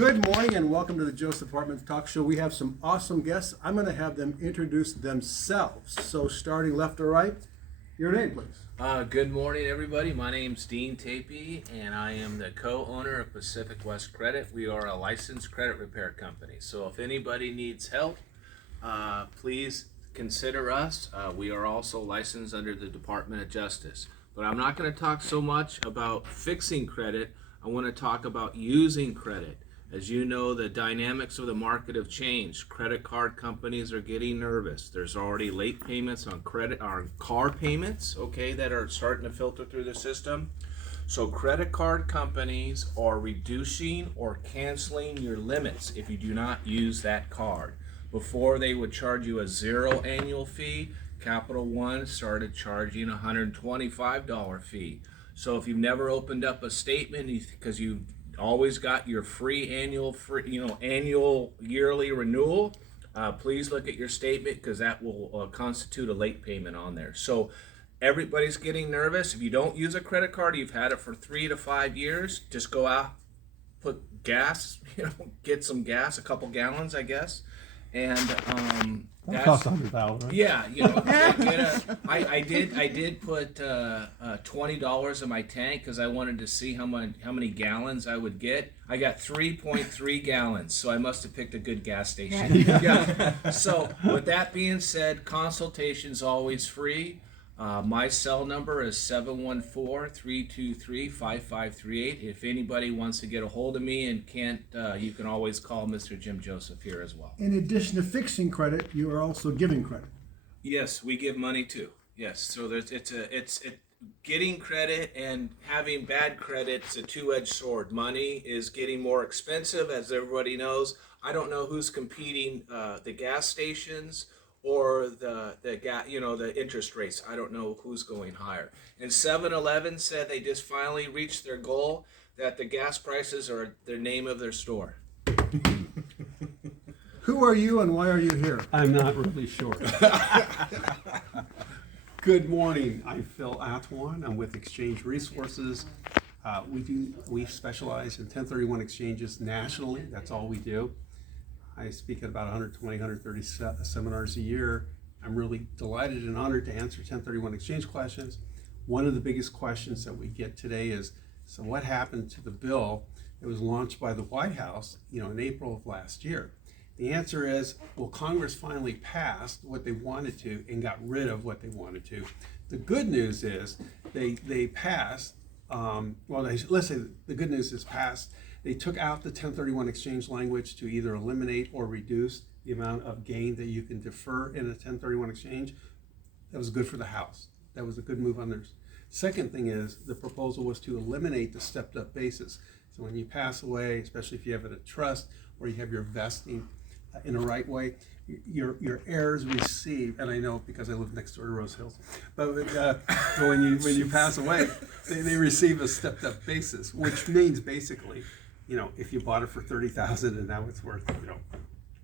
Good morning and welcome to the Joseph Apartments Talk Show. We have some awesome guests. I'm going to have them introduce themselves. So starting left to right, your name please. Good morning everybody. My name's Dean Tapey and I am the co-owner of Pacific West Credit. We are a licensed credit repair company. So if anybody needs help, please consider us. We are also licensed under the Department of Justice. But I'm not going to talk so much about fixing credit. I want to talk about using credit. As you know, the dynamics of the market have changed. Credit card companies are getting nervous. There's already late payments on car payments, okay, that are starting to filter through the system. So credit card companies are reducing or canceling your limits if you do not use that card. Before they would charge you a $0 annual fee, Capital One started charging a $125 fee. So if you've never opened up a statement because you always got your annual yearly renewal, please look at your statement because that will constitute a late payment on there. So everybody's getting nervous. If you don't use a credit card, you've had it for 3 to 5 years, just go out, put gas, get some gas, a couple gallons, I guess. And that costs $100,000, right? Yeah, I did put $20 in my tank because I wanted to see how many gallons I would get. I got 3.3 gallons, so I must have picked a good gas station. Yeah. So with that being said, consultation's always free. My cell number is 714-323-5538. If anybody wants to get a hold of me and can't, you can always call Mr. Jim Joseph here as well. In addition to fixing credit, you are also giving credit. Yes, we give money too. Yes, so getting credit and having bad credit is a two-edged sword. Money is getting more expensive, as everybody knows. I don't know who's competing, the gas stations or the interest rates. I don't know who's going higher. And 7-Eleven said they just finally reached their goal, that the gas prices are the name of their store. Who are you and why are you here? I'm not really sure. Good morning. I'm Phil Atwan. I'm with Exchange Resources. We specialize in 1031 exchanges nationally. That's all we do. I speak at about 120, 130 seminars a year. I'm really delighted and honored to answer 1031 exchange questions. One of the biggest questions that we get today is, so what happened to the bill that was launched by the White House, in April of last year? The answer is, well, Congress finally passed what they wanted to and got rid of what they wanted to. The good news is they passed, let's say the good news is passed. They took out the 1031 exchange language to either eliminate or reduce the amount of gain that you can defer in a 1031 exchange. That was good for the House. That was a good move on theirs. Second thing is, the proposal was to eliminate the stepped up basis. So when you pass away, especially if you have it a trust or you have your vesting in the right way, your heirs receive, and I know because I live next door to Rose Hills, but when you pass away, they receive a stepped up basis, which means basically, if you bought it for $30,000 and now it's worth,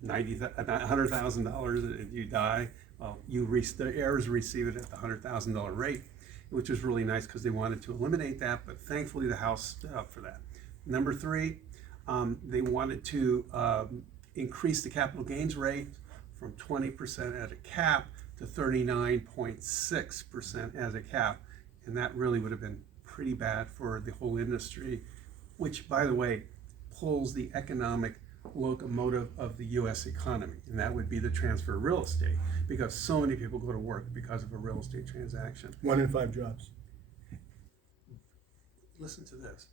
$100,000 and you die, well, the heirs receive it at the $100,000 rate, which is really nice because they wanted to eliminate that, but thankfully the House stood up for that. Number three, they wanted to increase the capital gains rate from 20% at a cap to 39.6% as a cap, and that really would have been pretty bad for the whole industry, which, by the way, pulls the economic locomotive of the U.S. economy, and that would be the transfer of real estate, because so many people go to work because of a real estate transaction. 1 in 5 jobs. Listen to this.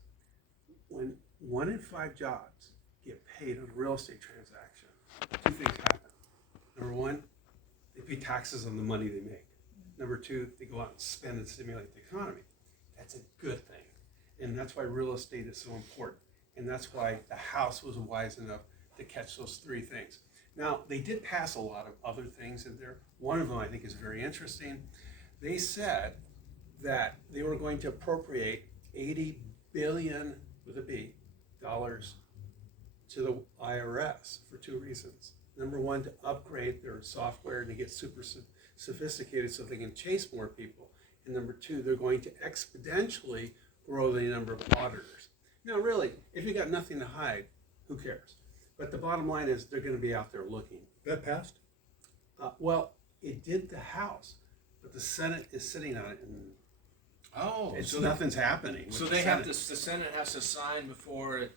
When 1 in 5 jobs get paid on a real estate transaction, 2 things happen. Number one, they pay taxes on the money they make. Number two, they go out and spend and stimulate the economy. That's a good thing. And that's why real estate is so important. And that's why the House was wise enough to catch those 3 things. Now, they did pass a lot of other things in there. One of them I think is very interesting. They said that they were going to appropriate $80 billion with a B dollars to the IRS for 2 reasons. Number one, to upgrade their software and to get super sophisticated so they can chase more people. And number two, they're going to exponentially grow the number of auditors. Now, really, if you got nothing to hide, who cares? But the bottom line is they're gonna be out there looking. That passed? Well, it did the House, but the Senate is sitting on it and Oh, it's nothing's happening. So with they the have to. Senate. The Senate has to sign before it.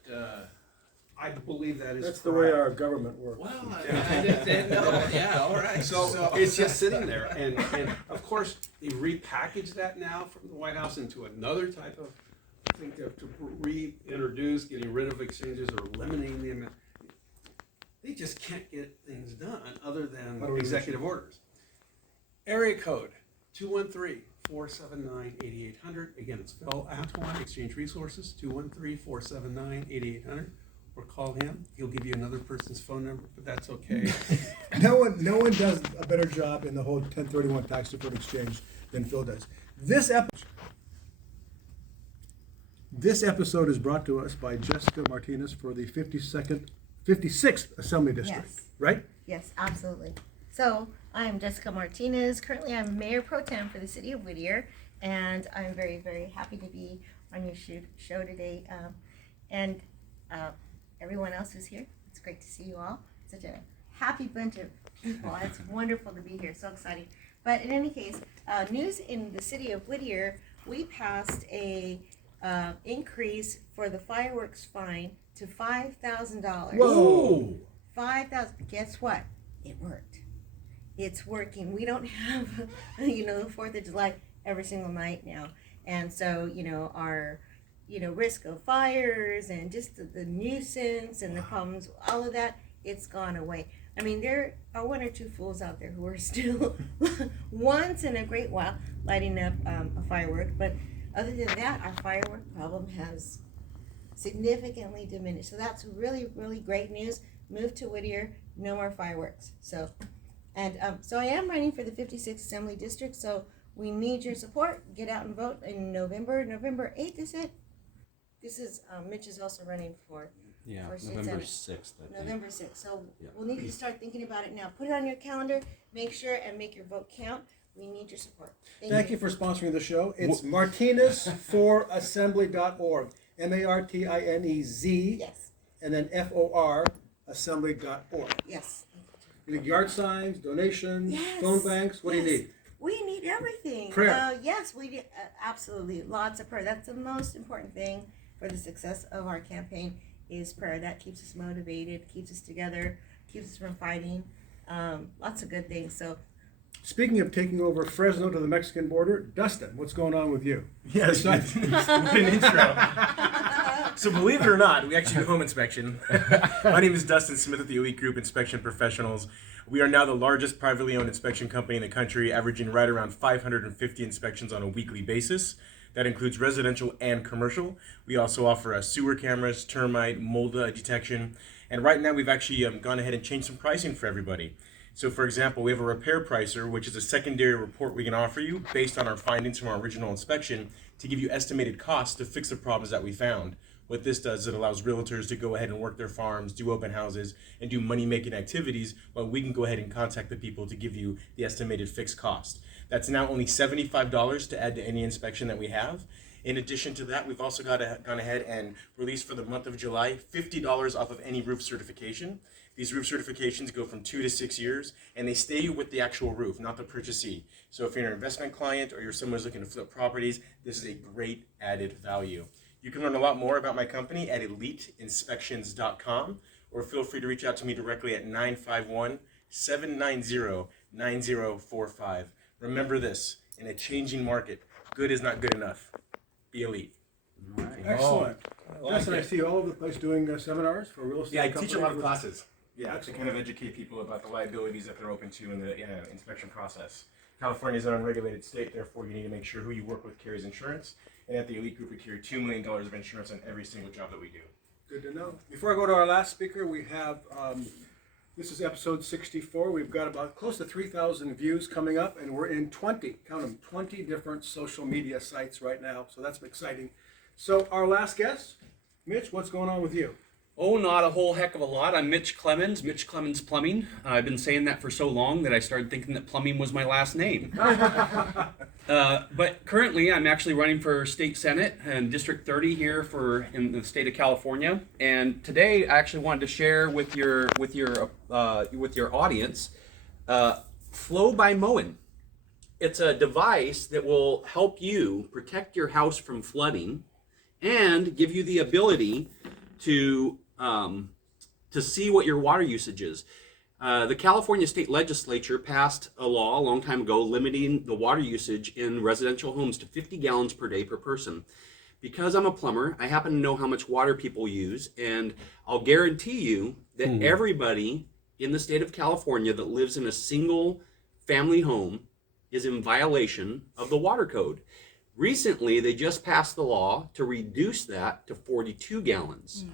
I believe that is That's the way correct. our government works. Well, I didn't know. Yeah, all right. So it's just sitting there, and of course, they repackaged that now from the White House into another type of thing to reintroduce, getting rid of exchanges or eliminating them. They just can't get things done other than How do we executive orders. Area code 213-479-8800. Again, it's Phil Atwan, Exchange Resources, 213-479-8800. Or call him. He'll give you another person's phone number, but that's okay. No one does a better job in the whole 1031 tax deferred exchange than Phil does. This episode is brought to us by Jessica Martinez for the 56th Assembly District, Yes. right? Yes, absolutely. So I'm Jessica Martinez. Currently, I'm Mayor Pro Tem for the City of Whittier, and I'm very, very happy to be on your show today. Everyone else who's here, it's great to see you all. Such a happy bunch of people. It's wonderful to be here. So exciting. But in any case, news in the City of Whittier, we passed a increase for the fireworks fine to $5,000. Whoa! 5,000. Guess what? It worked. It's working. We don't have, the 4th of July every single night now. And so, our, risk of fires and just the nuisance and the problems, all of that, it's gone away. I mean, there are one or two fools out there who are still once in a great while lighting up a firework. But other than that, our firework problem has significantly diminished. So that's really, really great news. Move to Whittier, no more fireworks. So I am running for the 56th Assembly District, so we need your support. Get out and vote in November 8th, is it? This is, Mitch is also running for state November Senate. 6th, I think. November 6th. So Yeah. we'll need to start thinking about it now. Put it on your calendar, make sure and make your vote count. We need your support. Thank you for sponsoring the show. It's martinezforassembly.org. MARTINEZ, Yes, and then FOR assembly.org. yes. You need yard signs, donations, Yes. phone banks. What do you Yes. need? We need everything. Prayer. Yes, we do. Absolutely. Lots of prayer. That's the most important thing for the success of our campaign is prayer. That keeps us motivated, keeps us together, keeps us from fighting. Lots of good things. So Speaking of taking over Fresno to the Mexican border, Dustin, what's going on with you? Yes, what an intro. So believe it or not, we actually do home inspection. My name is Dustin Smith with the Elite Group Inspection Professionals. We are now the largest privately owned inspection company in the country, averaging right around 550 inspections on a weekly basis. That includes residential and commercial. We also offer sewer cameras, termite, mold detection. And right now we've actually gone ahead and changed some pricing for everybody. So for example, we have a repair pricer, which is a secondary report we can offer you based on our findings from our original inspection to give you estimated costs to fix the problems that we found. What this does is it allows realtors to go ahead and work their farms, do open houses, and do money-making activities while we can go ahead and contact the people to give you the estimated fixed cost. That's now only $75 to add to any inspection that we have. In addition to that, we've also gone ahead and released for the month of July $50 off of any roof certification. These roof certifications go from 2 to 6 years, and they stay with the actual roof, not the purchasee. So if you're an investment client or you're someone who's looking to flip properties, this is a great added value. You can learn a lot more about my company at eliteinspections.com, or feel free to reach out to me directly at 951-790-9045. Remember this, in a changing market, good is not good enough. Be elite. Excellent. Dustin, I see you all over the place doing seminars for real estate Yeah, I companies. teach a lot of classes. Yeah, to Excellent. kind of educate people about the liabilities that they're open to in the inspection process. California is an unregulated state, therefore you need to make sure who you work with carries insurance. And at the Elite Group, we carry $2 million of insurance on every single job that we do. Good to know. Before I go to our last speaker, we have, this is episode 64. We've got about close to 3,000 views coming up, and we're in 20, count them, 20 different social media sites right now. So that's exciting. So our last guest, Mitch, what's going on with you? Oh, not a whole heck of a lot. I'm Mitch Clemens Plumbing. I've been saying that for so long that I started thinking that plumbing was my last name. But currently, I'm actually running for state senate and District 30 here in the state of California. And today, I actually wanted to share with your audience, Flow by Moen. It's a device that will help you protect your house from flooding and give you the ability to see what your water usage is. The California State Legislature passed a law a long time ago limiting the water usage in residential homes to 50 gallons per day per person. Because I'm a plumber, I happen to know how much water people use, and I'll guarantee you that everybody in the state of California that lives in a single family home is in violation of the water code. Recently, they just passed the law to reduce that to 42 gallons.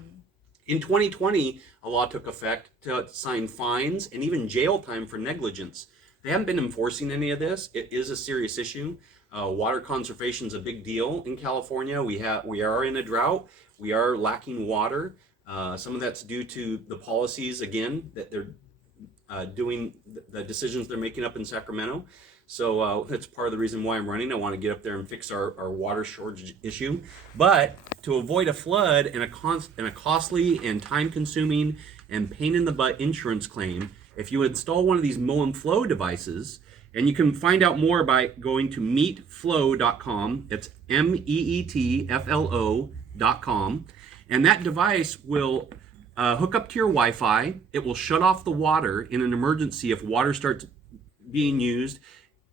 In 2020, a law took effect to assign fines and even jail time for negligence. They haven't been enforcing any of this. It is a serious issue. Water conservation is a big deal in California. We are in a drought. We are lacking water. Some of that's due to the policies, again, that they're doing, the decisions they're making up in Sacramento. So that's part of the reason why I'm running. I want to get up there and fix our water shortage issue. But to avoid a flood and a costly and time-consuming and pain-in-the-butt insurance claim, if you install one of these Moen Flow devices, and you can find out more by going to meetflow.com. It's MEETFLO.com. And that device will hook up to your Wi-Fi. It will shut off the water in an emergency if water starts being used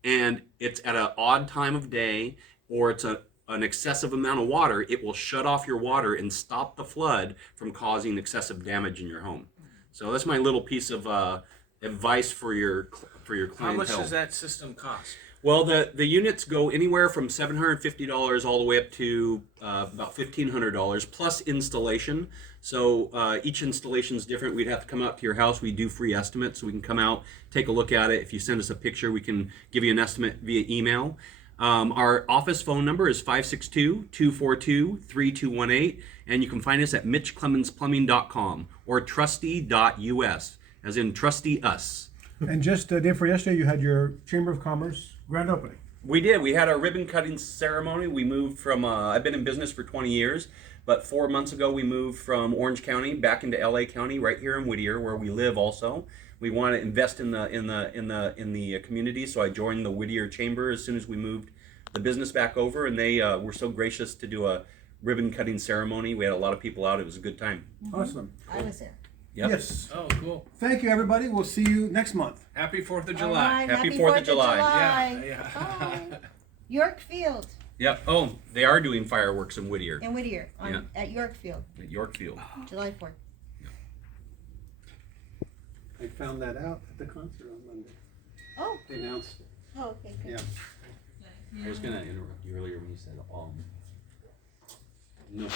and it's at an odd time of day or it's an excessive amount of water. It will shut off your water and stop the flood from causing excessive damage in your home. So that's my little piece of advice for your clientele. How much does that system cost? Well, the units go anywhere from $750 all the way up to about $1,500 plus installation. So each installation is different. We'd have to come out to your house. We do free estimates, so we can come out, take a look at it. If you send us a picture, we can give you an estimate via email. Our office phone number is 562-242-3218, and you can find us at mitchclemensplumbing.com or trusty.us, as in trusty us. And just a day for yesterday, you had your Chamber of Commerce grand opening. We did. We had our ribbon cutting ceremony. We moved from, I've been in business for 20 years, but 4 months ago we moved from Orange County back into LA County, right here in Whittier, where we live also. We want to invest in the community, so I joined the Whittier Chamber as soon as we moved the business back over, and they were so gracious to do a ribbon cutting ceremony. We had a lot of people out. It was a good time. Awesome. I was there. Yep. Yes. Oh, cool. Thank you, everybody. We'll see you next month. Happy 4th of All July. right, Happy 4th of July. Yeah. Bye. Yorkfield Yep. Oh, they are doing fireworks in Whittier, and Whittier at Yorkfield, at Yorkfield. July 4th. I found that out at the concert on Monday. Oh, They announced it. oh, okay, good. Yeah. I was going to interrupt you earlier when you said, no.